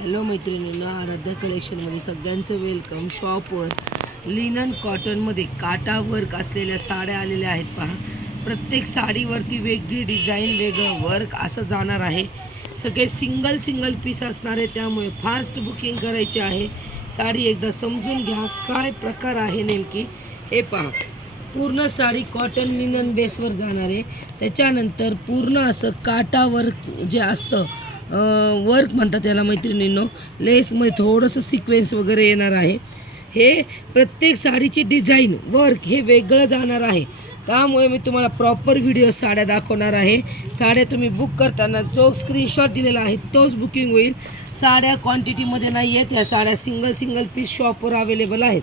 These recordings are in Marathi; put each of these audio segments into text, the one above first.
हॅलो मैत्रिणींनो, आराध्या कलेक्शनमध्ये सगळ्यांचं वेलकम. शॉपवर लिनन कॉटनमध्ये काटा वर्क असलेल्या साड्या आलेल्या आहेत. पहा, प्रत्येक साडीवरती वेगळी डिझाईन, वेगळं वर्क असं जाणार आहे. सगळे सिंगल पीस असणार आहे, त्यामुळे फास्ट बुकिंग करायची आहे. साडी एकदा समजून घ्या काय प्रकार आहे नेमकी. हे पहा, पूर्ण साडी कॉटन लिनन बेसवर जाणार आहे. त्याच्यानंतर पूर्ण असं काटा वर्क जे असतं, वर्क म्हणतात त्याला मैत्रिणींनो. लेसमध्ये थोडंसं सिक्वेन्स वगैरे येणार आहे. हे प्रत्येक साडीची डिझाईन वर्क हे वेगळं जाणार आहे. त्यामुळे मी तुम्हाला प्रॉपर व्हिडिओ साड्या दाखवणार आहे. साड्या तुम्ही बुक करताना जो स्क्रीनशॉट दिलेला आहे तोच बुकिंग होईल. साड्या क्वांटिटीमध्ये नाही आहेत. ह्या साड्या सिंगल पीस शॉपवर अवेलेबल आहेत,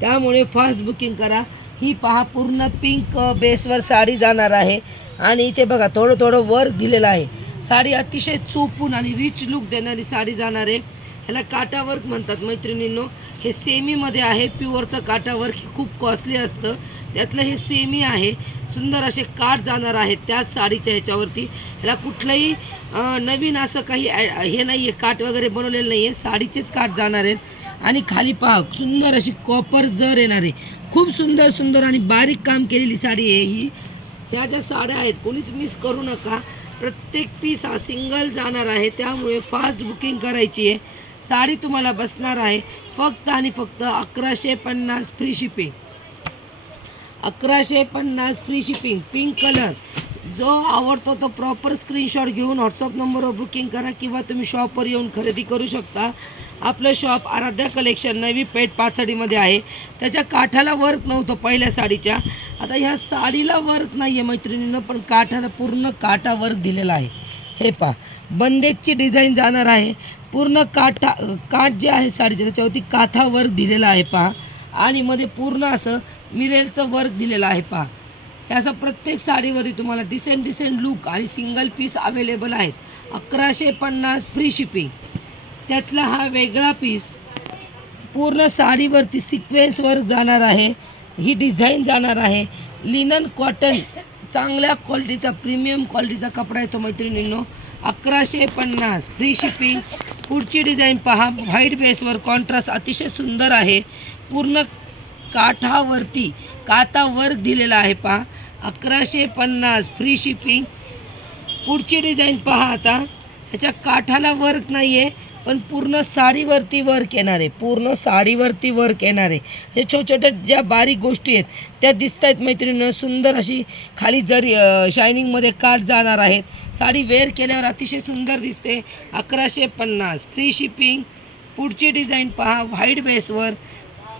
त्यामुळे फास्ट बुकिंग करा. ही पहा, पूर्ण पिंक बेसवर साडी जाणार आहे आणि इथे बघा थोडं वर्क दिलेलं आहे. साडी अतिशय चोपून आणि रिच लुक देणारी साडी जाणार आहे. ह्याला काटा वर्क म्हणतात मैत्रिणींनो. हे सेमीमध्ये आहे. प्युअरचं काटा वर्क हे खूप कॉस्टली असतं, त्यातलं हे सेमी आहे. सुंदर असे काठ जाणार आहेत त्याच साडीच्या ह्याच्यावरती. ह्याला कुठलंही नवीन असं काही हे नाही आहे, काठ वगैरे बनवलेलं नाही आहे. साडीचेच काठ जाणार आहेत. आणि खाली पहा, सुंदर अशी कॉपर जर येणार आहे. खूप सुंदर आणि बारीक काम केलेली साडी आहे ही. ह्या ज्या साड्या आहेत कोणीच मिस करू नका. प्रत्येक पीस हा सिंगल जाणार आहे, त्यामुळे फास्ट बुकिंग करायची आहे. साडी तुम्हाला बसणार आहे फक्त आणि फक्त 1150 free shipping. 1150 free shipping. Pink colour जो आवडतो तो प्रॉपर स्क्रीनशॉट घेऊन व्हॉट्सअप नंबरवर बुकिंग करा किंवा तुम्ही शॉपवर येऊन खरेदी करू शकता. आपलं शॉप आराध्या कलेक्शन नवी पेठ पाथर्डीमध्ये आहे. त्याच्या काठाला वर्क नव्हतं पहिल्या साडीच्या. आता ह्या साडीला वर्क नाही आहे मैत्रिणींनो, पण काठाला पूर्ण काटा वर्क दिलेला आहे. हे पहा, बंडेजची डिझाईन जाणार आहे. पूर्ण काठ जे आहे साडीचे त्याच्यावरती काथा वर्क दिलेला आहे पहा. आणि मध्ये पूर्ण असं मिरेलचं वर्क दिलेलं आहे पहा. हे असं प्रत्येक साडीवरती तुम्हाला डिसेंट लुक आणि सिंगल पीस अवेलेबल आहेत. 1150 फ्री शिपिंग. त्यातला हा वेगळा पीस पूर्ण साडीवरती सिक्वेन्स वर्क जाणार आहे. ही डिझाईन जाणार आहे. लिनन कॉटन चांगल्या क्वालिटीचा, प्रीमियम क्वालिटीचा कपडा येतो मैत्रिणींनो. 1150 फ्री शिपिंग. पुढची डिझाईन पहा, व्हाईट बेसवर कॉन्ट्रास्ट अतिशय सुंदर आहे. पूर्ण काठावरती काता वर्क दिलेला आहे पहा. 1150 फ्री शिपिंग. पुढची डिझाईन पहा. आता ह्याच्या काठाला वर्क नाही आहे, पण पूर्ण साडीवरती वर्क येणार आहे. पूर्ण साडीवरती वर्क येणार आहे. हे छोट्या ज्या बारीक गोष्टी आहेत त्या दिसत आहेत मैत्रिणींनो. सुंदर अशी खाली जरी शायनिंगमध्ये काठ जाणार आहेत. साडी वेअर केल्यावर अतिशय सुंदर दिसते. 1150 फ्री शिपिंग. पुढची डिझाईन पहा, व्हाईट बेसवर.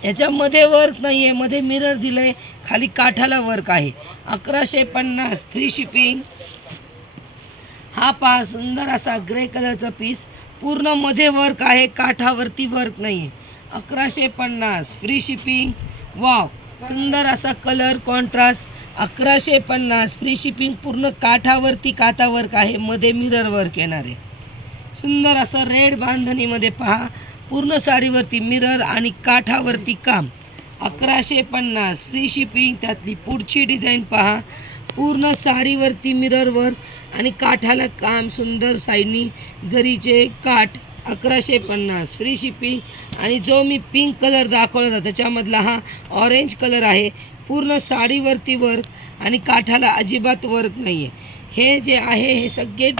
ह्याच्यामध्ये वर्क नाही आहे, मध्ये मिरर दिलं आहे, खाली काठाला वर्क आहे. 1150 फ्री शिपिंग. हा पहा, सुंदर असा ग्रे कलरचा पीस. पूर्ण मध्ये वर्क आहे, काठावरती वर्क नाही आहे. 1150 फ्री शिपिंग. वाव, सुंदर असा कलर कॉन्ट्रास्ट. 1150 free shipping. पूर्ण काठावरती काता वर्क आहे, मध्ये मिरर वर्क येणार आहे. सुंदर असं रेड बांधणीमध्ये पहा. पूर्ण साडीवरती मिरर आणि काठावरती काम. 1150 फ्री शिपिंग. त्यातली पुढची डिझाईन पहा. पूर्ण साडीवरती मिरर वर्क आणि काठाला काम. सुंदर साईनी जरीचे काठ. 1150 फ्री शिपिंग. आणि जो मी पिंक कलर दाखवला होता त्याच्यामधला हा ऑरेंज कलर आहे. पूर्ण साडीवरती वर्क आणि काठाला अजिबात वर्क नाही आहे. हे जे आहे हे सगळे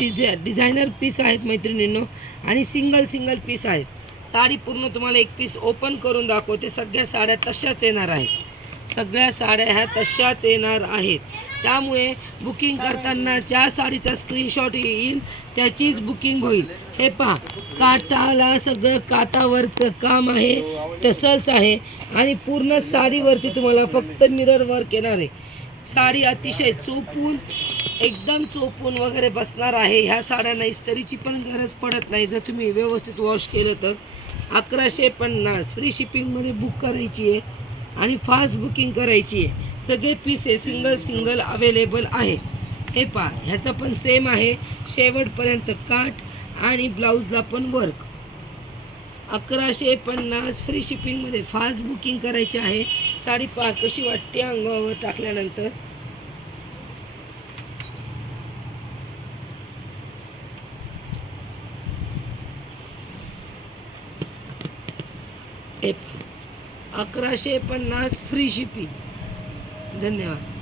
डिझायनर पीस आहेत मैत्रिणींनो, आणि सिंगल पीस आहेत. साडी पूर्ण तुम्हाला एक पीस ओपन करून दाखवते. सगळ्या साड्या तशाच येणार आहेत. सगळ्या साड्या ह्या तशाच येणार आहेत. त्यामुळे बुकिंग करताना ज्या साडीचा स्क्रीनशॉट येईल त्याचीच बुकिंग होईल. हे पहा, काठाला सगळं कातावरचं काम आहे, टसल्स आहे. आणि पूर्ण साडीवरती तुम्हाला फक्त मिरर वर्क येणार आहे. साडी अतिशय चोपून, एकदम चोपून वगैरे बसणार आहे. ह्या साड्यांना इस्त्रीची पण गरज पडत नाही जर तुम्ही व्यवस्थित वॉश केलं तर. 1150 फ्री शिपिंगमध्ये बुक करायची आहे आणि फास्ट बुकिंग करायची आहे. सगळे पीस हे सिंगल अवेलेबल आहे. हे पहा, ह्याचं पण सेम आहे. शेवटपर्यंत काठ आणि ब्लाऊजला पण वर्क. 1150 फ्री शिपिंगमध्ये फास्ट बुकिंग करायची आहे. साडी पहा कशी वाटते अंगावर टाकल्यानंतर. हे 1150 फ्री शिपिंग. धन्यवाद.